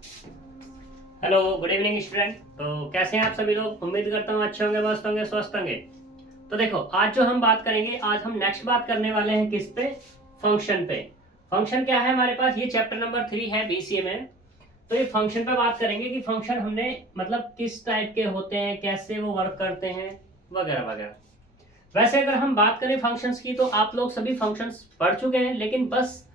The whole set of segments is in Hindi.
Hello, good evening student. तो कैसे हैं आप सभी लोग? उम्मीद करता हूँ अच्छे होंगे, मस्त होंगे, स्वस्थ होंगे। तो देखो, आज जो हम बात करेंगे, आज हम नेक्स्ट बात करने वाले हैं किस पे? फंक्शन पे। फंक्शन क्या है हमारे पास? ये चैप्टर नंबर 3 है बीसीए में। तो ये फंक्शन पे बात करेंगे कि फंक्शन हमने मतलब किस टाइप के होते हैं, कैसे वो वर्क करते हैं, वगैरह वगैरह। वैसे अगर हम बात करें फंक्शंस की, तो आप लोग सभी फंक्शंस पढ़ चुके हैं, लेकिन बस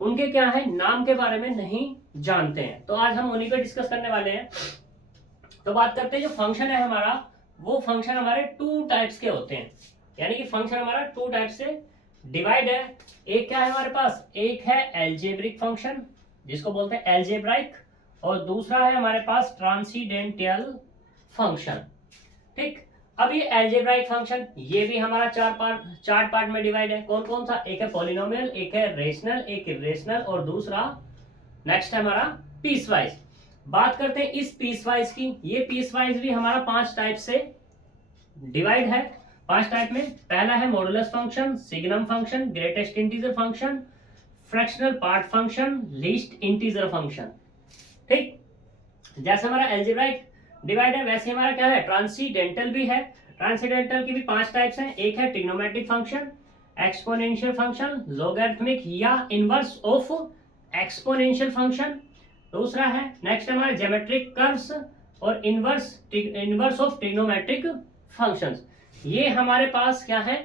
उनके क्या है, नाम के बारे में नहीं जानते हैं। तो आज हम उन्हीं पे डिस्कस करने वाले हैं। तो बात करते हैं, जो फंक्शन है हमारा, वो फंक्शन हमारे टू टाइप्स के होते हैं। यानी कि फंक्शन हमारा टू टाइप से डिवाइड है। एक क्या है हमारे पास? एक है एल्जेब्रिक फंक्शन, जिसको बोलते हैं एल्जेब्राइक, और दूसरा है हमारे पास ट्रांसीडेंटल फंक्शन। ठीक। अब ये एल्जेब्राइक फंक्शन, ये भी हमारा चार पार्ट में डिवाइड है। कौन कौन सा? एक है पॉलिनोमियल, एक है रेशनल, एक इरेशनल, और दूसरा नेक्स्ट है हमारा पीसवाइज। बात करते हैं इस पीसवाइज की। ये पीसवाइज भी हमारा 5 टाइप से डिवाइड है। 5 टाइप में पहला है modulus function, signum function, greatest integer function, fractional part function, least integer function. ठीक। जैसे हमारा एल्जेब्राइक डिवाइड है, वैसे हमारा क्या है, ट्रांसीडेंटल भी है। ट्रांसीडेंटल की भी 5 टाइप्स हैं। एक है trigonometric function, exponential function, logarithmic या इनवर्स ऑफ एक्सपोनेंशियल फंक्शन। दूसरा है नेक्स्ट हमारा ज्योमेट्रिक कर्व्स और इनवर्स ऑफ ट्रिग्नोमेट्रिक फंक्शंस। ये हमारे पास क्या है,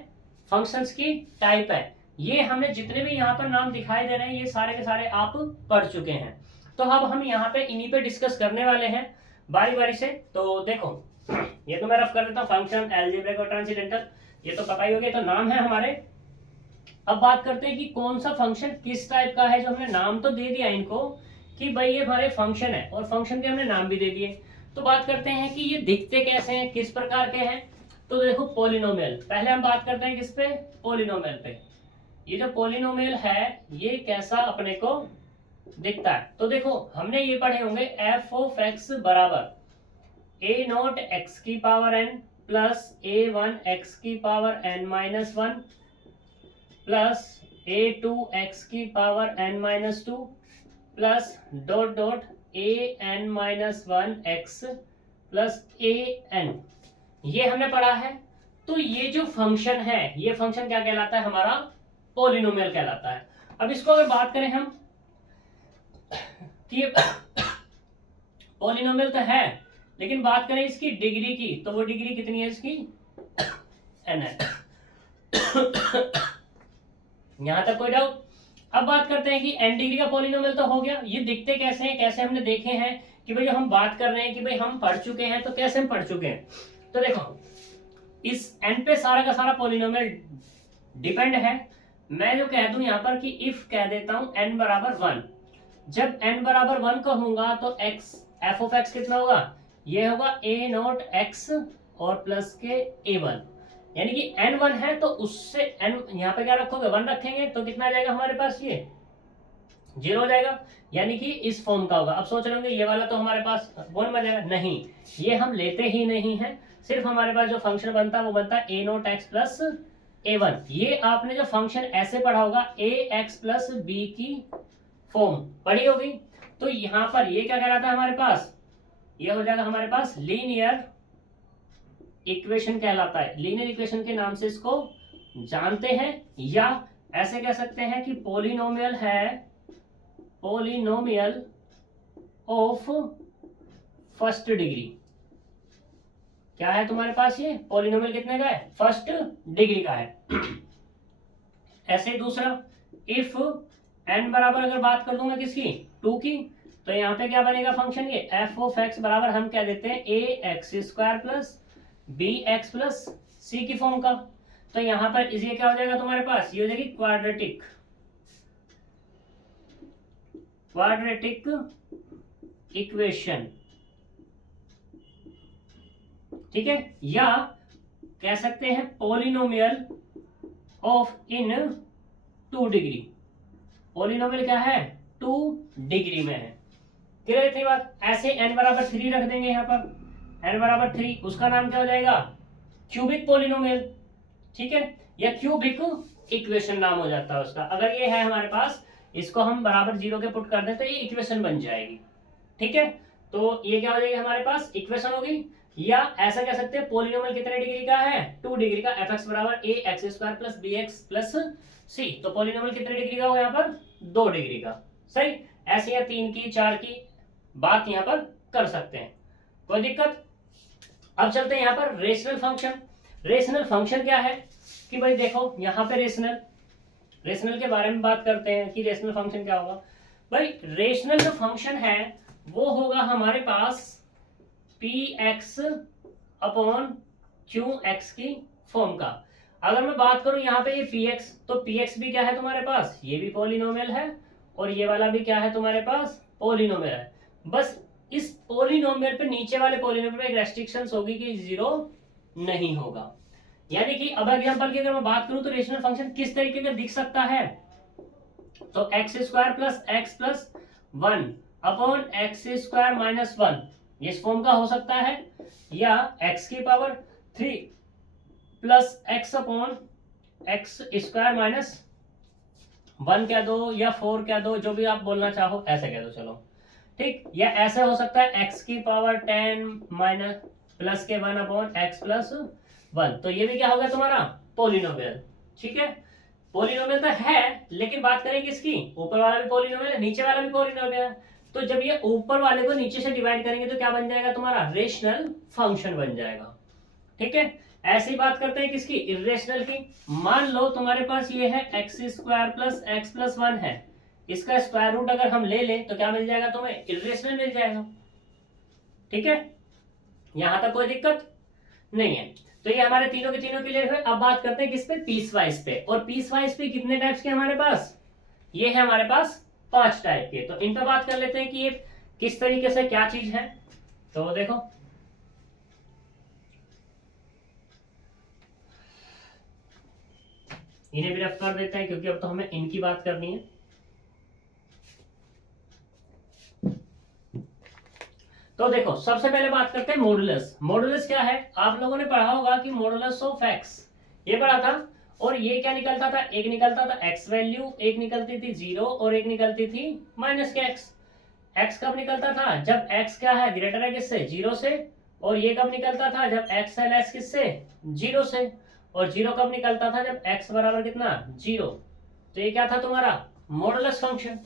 फंक्शंस की टाइप है। ये हमने जितने भी यहाँ पर नाम दिखाई दे रहे हैं, ये सारे के सारे आप पढ़ चुके हैं। तो अब हम यहाँ पे इन्हीं पे डिस्कस करने वाले हैं बारी बारी से। तो देखो, ये तो मैं रफ कर देता हूँ, फंक्शन, एल्जेब्रिक और ट्रांसीडेंटल, ये तो पता ही हो गया, तो नाम है हमारे। अब बात करते हैं कि कौन सा फंक्शन किस टाइप का है। जो हमने नाम तो दे दिया इनको कि भाई ये हमारे फंक्शन है, और फंक्शन के हमने नाम भी दे दिए। तो बात करते हैं कि ये दिखते कैसे हैं, किस प्रकार के हैं। तो देखो, पॉलिनोमियल, पहले हम बात करते हैं किस पे? पॉलिनोमियल पे। ये जो पॉलिनोमियल है, ये कैसा अपने को दिखता है? तो देखो, हमने ये पढ़े होंगे एफ ऑफ एक्स बराबर ए नॉट एक्स की power N plus A one X की power N minus one plus A two X की power N minus two plus dot dot A N minus one X plus A N. ये हमने पढ़ा है। तो ये जो फंक्शन है, ये फंक्शन क्या कहलाता है? हमारा पॉलिनोमियल कहलाता है। अब इसको अगर बात करें हम कि पॉलिनोमियल तो है, लेकिन बात करें इसकी डिग्री की, तो वो डिग्री कितनी है इसकी? एन है। यहां तक कोई डाउट? अब बात करते हैं कि एन डिग्री का पॉलिनोमियल तो हो गया। ये दिखते कैसे हैं, कैसे हमने देखे हैं कि भाई जो हम बात कर रहे हैं कि भाई हम पढ़ चुके हैं, तो कैसे हम पढ़ चुके हैं? तो देखो, इस एन पे सारा का सारा पॉलिनोमियल डिपेंड है। मैं जो कह दूं यहां पर कि इफ कह देता हूं एन बराबर 1। जब n बराबर 1 कहूंगा तो x, एफ ऑफ एक्स कितना होगा? ये होगा ए नॉट एक्स और प्लस के a1। यानी कि n 1 है, तो उससे n यहाँ पे क्या रखोगे? 1 रखेंगे, तो कितना आ जाएगा हमारे पास? ये 0 हो जाएगा। यानी कि इस फॉर्म का होगा। अब सोच रहे होंगे ये वाला तो हमारे पास 1 बन जाएगा। नहीं, ये हम लेते ही नहीं है। सिर्फ हमारे पास जो फंक्शन बनता है वो बनता है ए नॉट एक्स प्लस a1। ये आपने जो फंक्शन ऐसे पढ़ा होगा, ए एक्स प्लस बी की फॉर्म पढ़ी होगी। तो यहां पर ये क्या कहलाता है हमारे पास? ये हो जाएगा हमारे पास लीनियर इक्वेशन कहलाता है। लीनियर इक्वेशन के नाम से इसको जानते हैं, या ऐसे कह सकते हैं कि पॉलिनोमियल है, पॉलिनोमियल ऑफ फर्स्ट डिग्री। क्या है तुम्हारे पास? ये पॉलिनोमियल कितने का है? फर्स्ट डिग्री का है। ऐसे दूसरा, इफ एन बराबर अगर बात कर दूंगा किसकी? 2 की, तो यहाँ पे क्या बनेगा फंक्शन? ये एफ ऑफ एक्स बराबर हम क्या देते हैं? A X square plus B X plus C की फॉर्म का। तो यहाँ पर ये क्या हो जाएगा तुम्हारे पास? ये हो जाएगी क्वाड्रेटिक इक्वेशन। ठीक है, या कह सकते हैं polynomial of in 2 degree. Polynomial क्या है? 2 डिग्री में है। क्लियर इतनी बात? ऐसे n बराबर 3 रख देंगे यहाँ पर, n बराबर 3, उसका नाम क्या हो जाएगा? Cubic polynomial. ठीक है, या क्यूबिक इक्वेशन नाम हो जाता है उसका। अगर ये है हमारे पास, इसको हम बराबर 0 के पुट कर दें तो ये इक्वेशन बन जाएगी। ठीक है, तो ये क्या हो जाएगा हमारे पास इक्वेशन होगी, या ऐसा कह सकते हैं पोलिनोमियल कितने डिग्री का है, 2 डिग्री का, एफ एक्स बराबर A X square plus B X plus C. तो पोलिनोमियल कितने डिग्री का होगा यहाँ पर, 2 डिग्री का। सही, ऐसे या 3 की 4 की बात यहाँ पर कर सकते हैं, कोई दिक्कत। अब चलते हैं यहाँ पर रेशनल फंक्शन। रेशनल फंक्शन क्या है कि भाई देखो यहाँ पे रेशनल के बारे में बात करते हैं कि रेशनल फंक्शन क्या होगा। भाई रेशनल जो फंक्शन है वो होगा हमारे पास P X upon Q X की फॉर्म का। अगर मैं बात करूं यहाँ पे ये पी एक्स, तो पी एक्स भी क्या है तुम्हारे पास, ये भी पॉलिनोमियल है, और ये वाला भी क्या है तुम्हारे पास, पॉलिनोमियल है। बस इस पॉलिनोमियल पे, नीचे वाले पॉलिनोमियल पे एक रेस्ट्रिक्शंस होगी कि जीरो नहीं होगा। यानी कि अब एग्जांपल की अगर मैं बात करूं तो रेशनल फंक्शन किस तरीके का दिख सकता है, तो x square plus 1 upon x square minus 1, इस फॉर्म का हो सकता है, या एक्स की power 3 plus x upon x square minus 1 कह दो, या 4 कह दो, जो भी आप बोलना चाहो ऐसे कह दो, चलो ठीक। या ऐसे हो सकता है एक्स की पावर 10 माइनस प्लस के 1 अपॉन एक्स प्लस 1, तो ये भी क्या होगा तुम्हारा पॉलिनोमियल। ठीक है, पॉलिनोमियल तो है, लेकिन बात करें किसकी, ऊपर वाला भी पॉलिनोमियल है, नीचे वाला भी पॉलिनोमियल है। तो जब ये ऊपर वाले को नीचे से डिवाइड करेंगे तो क्या बन जाएगा तुम्हारा, रेशनल फंक्शन बन जाएगा। ठीक है, ऐसी बात करते हैं किसकी, इर्रेशनल की। मान लो तुम्हारे पास ये है x square plus x plus 1 है, इसका स्क्वायर रूट अगर हम ले लें तो क्या मिल जाएगा तुम्हें, इर्रेशनल मिल जाएगा। ठीक है, यहां तक कोई दिक्कत नहीं है। तो ये हमारे तीनों के तीनों क्लियर हुए। अब बात करते हैं किस पे, पीस वाइज पे। और पीस वाइज पे कितने टाइप्स के हमारे पास, ये है हमारे पास 5 टाइप के। तो इन पर बात कर लेते हैं कि ये किस तरीके से क्या चीज है। तो देखो इन्हें भी रफ कर देते हैं क्योंकि अब तो हमें इनकी बात करनी है। तो देखो सबसे पहले बात करते हैं मॉडुलस। मॉडुलस क्या है, आप लोगों ने पढ़ा होगा कि मॉडुलस ऑफ एक्स, ये पढ़ा था। और ये क्या निकलता था, एक निकलता था एक्स वैल्यू, एक निकलती थी 0 और एक निकलती थी माइनस के एक्स। एक्स कब निकलता था, जब एक्स क्या है ग्रेटर है किससे, 0 से। और ये कब निकलता था, जब एक्स है लेस किससे, 0 से। और 0 कब निकलता था, जब एक्स बराबर कितना, 0। तो ये क्या था तुम्हारा मॉडुलस फंक्शन,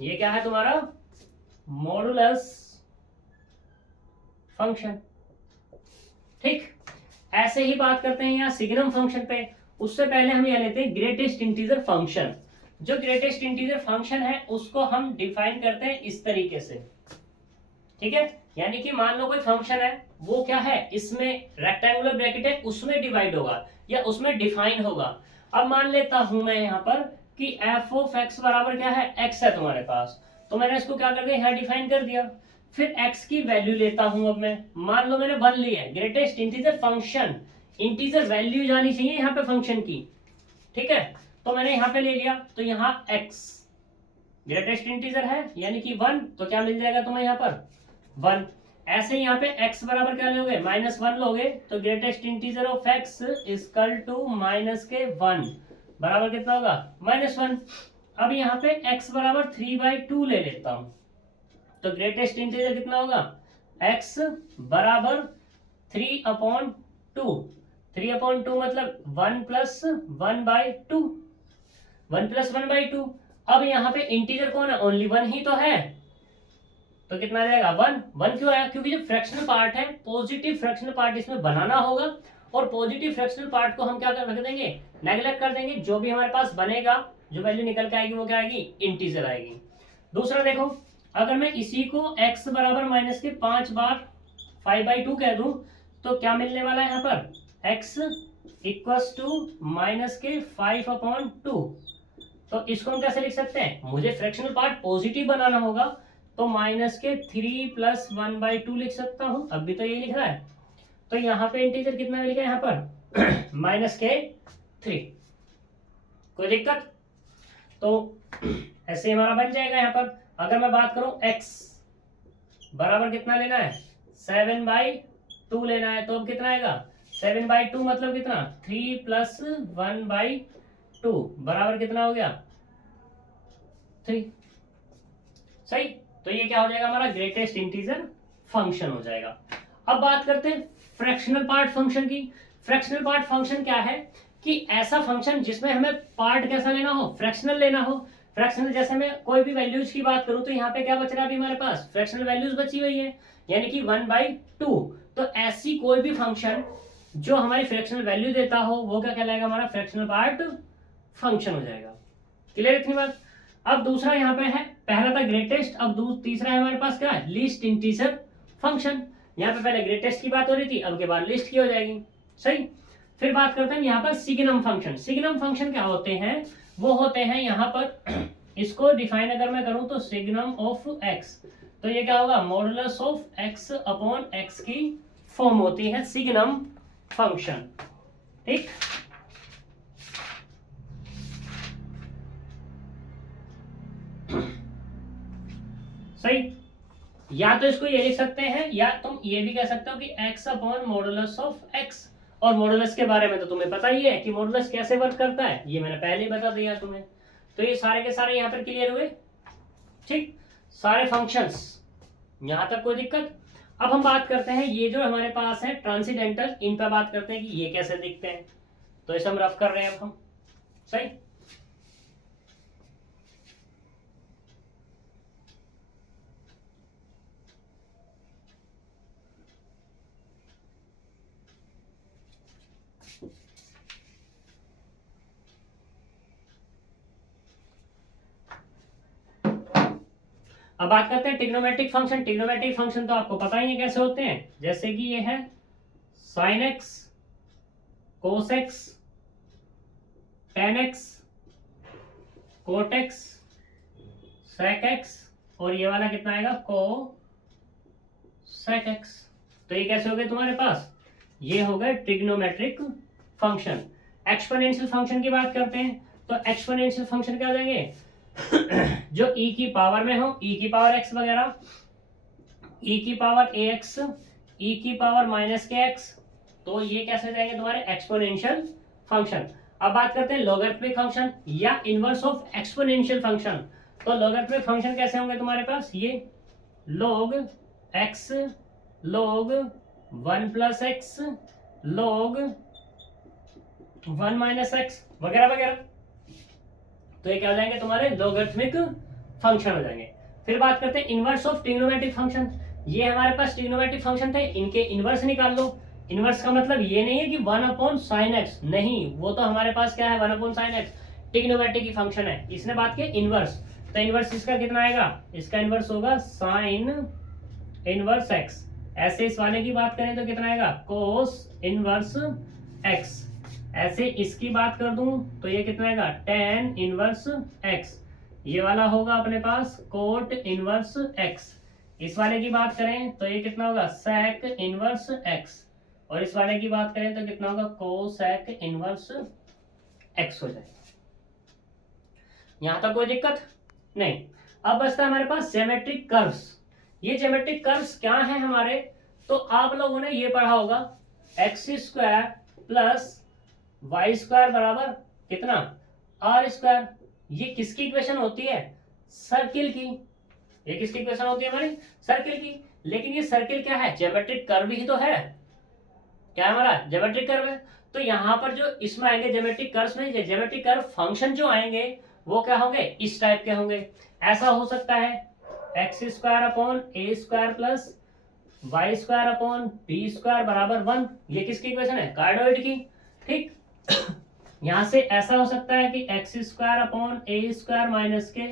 ये क्या है तुम्हारा मॉडुलस फंक्शन। ठीक, ऐसे ही बात करते हैं यहाँ सिग्नम फंक्शन पे। उससे पहले हम यह लेते हैं ग्रेटेस्ट इंटीजर फंक्शन। जो ग्रेटेस्ट इंटीजर फंक्शन है उसको हम डिफाइन करते हैं इस तरीके से। ठीक है, यानी कि मान लो कोई फंक्शन है, वो क्या है, इसमें रेक्टेंगुलर ब्रैकेट है, उसमें डिवाइड होगा या उसमें डिफाइन होगा। अब मान लेता हूं मैं यहाँ पर कि एफ ऑफ एक्स बराबर क्या है, एक्स है तुम्हारे पास, तो मैंने इसको क्या कर दिया, यहाँ डिफाइन कर दिया। फिर x की वैल्यू लेता हूं। अब मैं मान लो मैंने 1 लिया है, greatest integer function, integer value जानी चाहिए यहाँ पे फंक्शन की। ठीक है, तो मैंने यहाँ पे ले लिया, तो यहाँ x ग्रेटेस्ट इंटीजर है यानी कि 1, तो क्या मिल जाएगा तुम्हें यहाँ पर 1। ऐसे यहाँ पे x बराबर क्या लोगे, -1 लोगे, तो greatest integer of x equal to minus के 1 बराबर कितना होगा, -1। अब यहाँ पे x बराबर 3/2 ले लेता हूं, तो ग्रेटेस्ट इंटीजर कितना होगा, x बराबर 3/2। 3/2 मतलब 1 + 1/2, 1 + 1/2। अब यहाँ पे इंटीजर कौन है, ओनली 1 ही तो है, तो कितना आ जाएगा 1 क्यों आया, क्योंकि जो फ्रैक्शनल पार्ट है, पॉजिटिव फ्रैक्शनल पार्ट इसमें बनाना होगा। और पॉजिटिव फ्रैक्शनल पार्ट को हम क्या कर रख देंगे, नेगलेक्ट कर देंगे। जो भी हमारे पास बनेगा, जो वैल्यू निकल के आएगी वो क्या आएगी, इंटीजर आएगी। दूसरा देखो, अगर मैं इसी को x बराबर -5 बार 5/2 कह दूं, तो क्या मिलने वाला है यहाँ पर, x इक्वल्स टू -5/2। तो इसको हम कैसे लिख सकते हैं, मुझे फ्रैक्शनल पार्ट पॉजिटिव बनाना होगा, तो -3 + 1/2 लिख सकता हूं। अब भी तो यही लिख रहा है, तो यहाँ पे इंटीजर कितना मिल गया यहाँ पर -3। कोई दिक्कत, तो ऐसे हमारा बन जाएगा यहाँ पर। अगर मैं बात करूं x बराबर कितना लेना है, 7/2 लेना है, तो अब कितना आएगा, 7/2 मतलब कितना, 3 + 1/2 बराबर कितना हो गया, 3। सही, तो ये क्या हो जाएगा हमारा ग्रेटेस्ट इंटीजर फंक्शन हो जाएगा। अब बात करते हैं फ्रैक्शनल पार्ट फंक्शन की। फ्रैक्शनल पार्ट फंक्शन क्या है कि ऐसा फंक्शन जिसमें हमें पार्ट कैसा लेना हो, फ्रैक्शनल लेना हो। फ्रैक्शनल जैसे मैं कोई भी वैल्यूज की बात करूं तो यहाँ पे क्या बच रहा है अभी हमारे पास, फ्रैक्शनल वैल्यूज बची हुई है, यानी कि 1/2। तो ऐसी कोई भी फंक्शन जो हमारी फ्रैक्शनल वैल्यू देता हो वो क्या कहलाएगा, हमारा फ्रैक्शनल पार्ट फंक्शन हो जाएगा। क्लियर इतनी बात। अब दूसरा यहाँ पे है, पहला था ग्रेटेस्ट, अब तीसरा है हमारे पास क्या है, लीस्ट इंटीजर फंक्शन। यहाँ पे पहले ग्रेटेस्ट की बात हो रही थी, अब के बाद लिस्ट की हो जाएगी। सही। फिर बात करते हैं यहाँ पर सिग्नम फंक्शन। सिग्नम फंक्शन क्या होते हैं, वो होते हैं यहाँ पर इसको डिफाइन अगर मैं करूं तो सिग्नम ऑफ एक्स, तो ये क्या होगा, modulus of x upon x की फॉर्म होती है सिग्नम फंक्शन। ठीक। सही। या तो इसको ये लिख सकते हैं या तुम ये भी कह सकते हो कि x upon modulus of x. और मॉडुलस के बारे में तो तुम्हें पता ही है कि मॉडुलस कैसे वर्क करता है, ये मैंने पहले ही बता दिया तुम्हें। तो ये सारे के सारे यहाँ पर क्लियर हुए। ठीक, सारे फंक्शंस, यहां तक कोई दिक्कत। अब हम बात करते हैं ये जो हमारे पास है ट्रांसीडेंटल, इन पर बात करते हैं कि ये कैसे दिखते हैं। तो इसे हम रफ कर रहे हैं अब हम। सही। अब बात करते हैं ट्रिग्नोमेट्रिक फंक्शन। ट्रिग्नोमेट्रिक फंक्शन तो आपको पता ही है कैसे होते हैं, जैसे कि ये है sine x, cos x, tan x, cot x, sec x, और ये वाला कितना आएगा, को सेक एक्स। तो ये कैसे हो गए तुम्हारे पास, ये हो गए ट्रिग्नोमेट्रिक फंक्शन। एक्सपोनेंशियल फंक्शन की बात करते हैं तो एक्सपोनेंशियल फंक्शन क्या हो जाएंगे, जो e की पावर में हो, e की पावर x वगैरह, e की पावर ax, e की पावर माइनस के x, तो ये कैसे जाएंगे तुम्हारे एक्सपोनेंशियल फंक्शन। अब बात करते हैं लॉगरिथमिक फंक्शन या इनवर्स ऑफ एक्सपोनेंशियल फंक्शन। तो लॉगरिथमिक फंक्शन कैसे होंगे तुम्हारे पास, ये log x, log 1 + x, log 1 - x वगैरह वगैरह। तो ये क्या हो जाएंगे तुम्हारे लॉगरिथमिक फंक्शन हो जाएंगे। फिर बात करते हैं इनवर्स ऑफ ट्रिग्नोमेट्रिक फंक्शन। ये हमारे पास ट्रिग्नोमेट्रिक फंक्शन थे, इनके इनवर्स निकाल लो। इनवर्स का मतलब ये नहीं है कि 1/sin x, नहीं, वो तो हमारे पास क्या है 1/sin x, ट्रिग्नोमेट्रिक की फंक्शन है। इसने बात की इनवर्स, तो इनवर्स इसका कितना आएगा, इसका इनवर्स होगा sin इनवर्स x। ऐसे इस वाले की बात करें तो कितना आएगा, cos इनवर्स x। ऐसे इसकी बात कर दूं तो ये कितना आएगा, tan इनवर्स x। ये वाला होगा अपने पास कोट इनवर्स x। इस वाले की बात करें तो ये कितना होगा, sec इनवर्स x। और इस वाले की बात करें तो कितना होगा, cosec इनवर्स x हो जाएगा। यहां तक कोई दिक्कत नहीं। अब बचता है हमारे पास ज्योमेट्रिक कर्व्स। ये ज्योमेट्रिक कर्व्स क्या है हमारे, तो आप लोगों ने ये पढ़ा होगा x² + y² बराबर कितना, r²। ये किसकी इक्वेशन होती है, सर्किल की। ये किसकी इक्वेशन होती है हमारी, सर्किल की। लेकिन ये सर्किल क्या है, ज्योमेट्रिक कर्व ही तो है। क्या हमारा ज्योमेट्रिक कर्व है। तो यहाँ पर जो इसमें आएंगे ज्योमेट्रिक कर्व्स में, ज्योमेट्रिक कर्व फंक्शन जो आएंगे वो क्या होंगे, इस टाइप के होंगे। ऐसा हो सकता है x² / a² + y² / b² बराबर 1। ये किसकी इक्वेशन है, कार्डोइड की। ठीक। यहां से ऐसा हो सकता है कि x² / a² माइनस के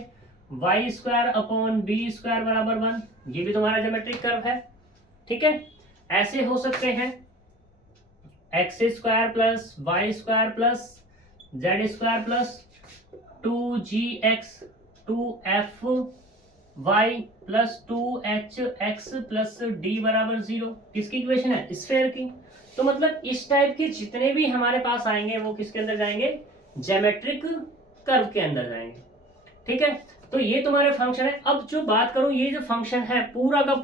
y² / b² बराबर 1। ये भी तुम्हारा ज्योमेट्रिक कर्व है। ठीक है। ऐसे हो सकते हैं x² + y² + z² + 2gx 2fy + 2hx + d बराबर 0। किसकी इक्वेशन है, स्फीयर की। तो मतलब इस टाइप के जितने भी हमारे पास आएंगे वो किसके अंदर जाएंगे, ज्योमेट्रिक कर्व के अंदर जाएंगे। ठीक है। तो ये तुम्हारे फंक्शन है। अब जो बात करूं, ये जो फंक्शन है पूरा का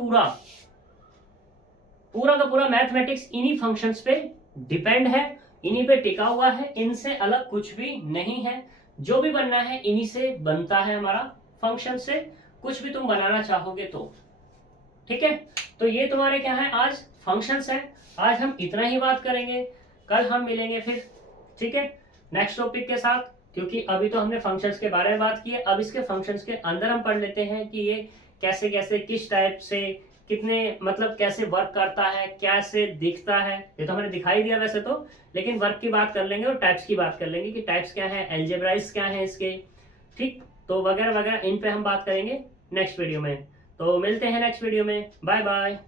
पूरा मैथमेटिक्स इन्हीं फंक्शंस पे डिपेंड है, इन्हीं पे टिका हुआ है, इनसे अलग कुछ भी नहीं है। जो भी बनना है इन्हीं से बनता है हमारा, फंक्शन से। कुछ भी तुम बनाना चाहोगे तो। ठीक है, तो ये तुम्हारे क्या है, आज फंक्शंस हैं। आज हम इतना ही बात करेंगे, कल हम मिलेंगे फिर, ठीक है, नेक्स्ट टॉपिक के साथ। क्योंकि अभी तो हमने फंक्शंस के बारे में बात की है, अब इसके फंक्शंस के अंदर हम पढ़ लेते हैं कि ये कैसे कैसे, किस टाइप से, कितने मतलब कैसे वर्क करता है, कैसे दिखता है। ये तो हमने दिखाई दिया वैसे तो, लेकिन वर्क की बात कर लेंगे और टाइप्स की बात कर लेंगे कि टाइप्स क्या है, एल्जेब्राइज क्या है इसके, ठीक। तो वगैरह वगैरह इन पे हम बात करेंगे नेक्स्ट वीडियो में। तो मिलते हैं नेक्स्ट वीडियो में, बाय बाय।